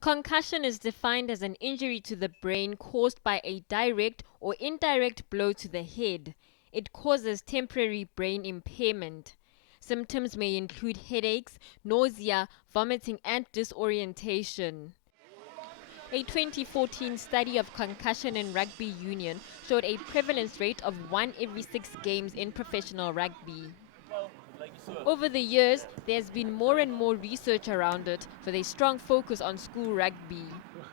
Concussion is defined as an injury to the brain caused by a direct or indirect blow to the head. It causes temporary brain impairment. Symptoms may include headaches, nausea, vomiting, and disorientation. A 2014 study of concussion in rugby union showed a prevalence rate of 1 every 6 games in professional rugby. Over the years, there's been more and more research around it, with a strong focus on school rugby.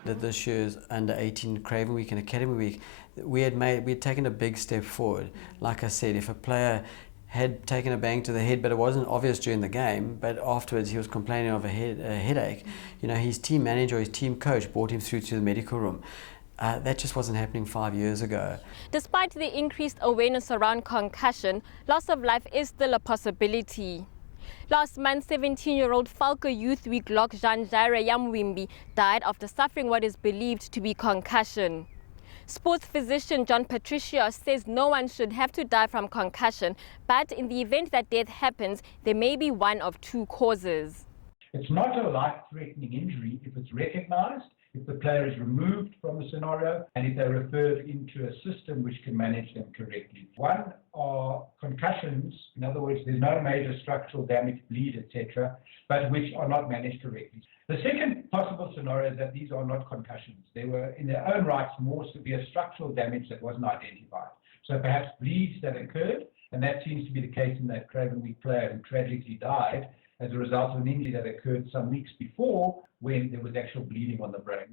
This year's under 18 Craven Week and Academy Week, we had taken a big step forward. Like I said, if a player had taken a bang to the head, but it wasn't obvious during the game, but afterwards he was complaining of a headache, his team manager or his team coach brought him through to the medical room. That just wasn't happening 5 years ago. Despite the increased awareness around concussion, loss of life is still a possibility. Last month, 17-year-old Falco Youth Week lock Jean Jaire Yamwimbi died after suffering what is believed to be concussion. Sports physician John Patricia says no one should have to die from concussion, but in the event that death happens, there may be one of two causes. It's not a life-threatening injury if it's recognized, if the player is removed from the scenario, and if they're referred into a system which can manage them correctly. One are concussions, in other words, there's no major structural damage, bleed, etc., but which are not managed correctly. The second possible scenario is that these are not concussions. They were, in their own rights, more severe structural damage that wasn't identified. So perhaps bleeds that occurred, and that seems to be the case in that Craven Week player who tragically died as a result of an injury that occurred some weeks before when there was actual bleeding on the brain.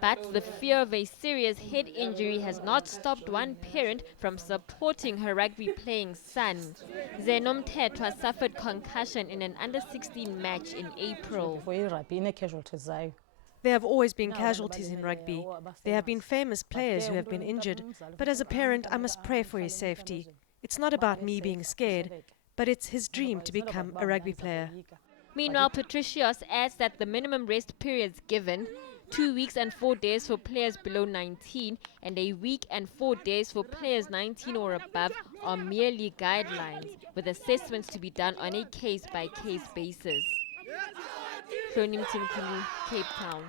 But the fear of a serious head injury has not stopped one parent from supporting her rugby-playing son. Zenom Tetwa suffered concussion in an under-16 match in April. There have always been casualties in rugby. There have been famous players who have been injured, but as a parent I must pray for his safety. It's not about me being scared, but it's his dream to become a rugby player. Meanwhile, Patricios adds that the minimum rest periods given, 2 weeks and 4 days for players below 19 and a week and 4 days for players 19 or above, are merely guidelines, with assessments to be done on a case-by-case basis. Hloni Mtimkulu, Cape Town.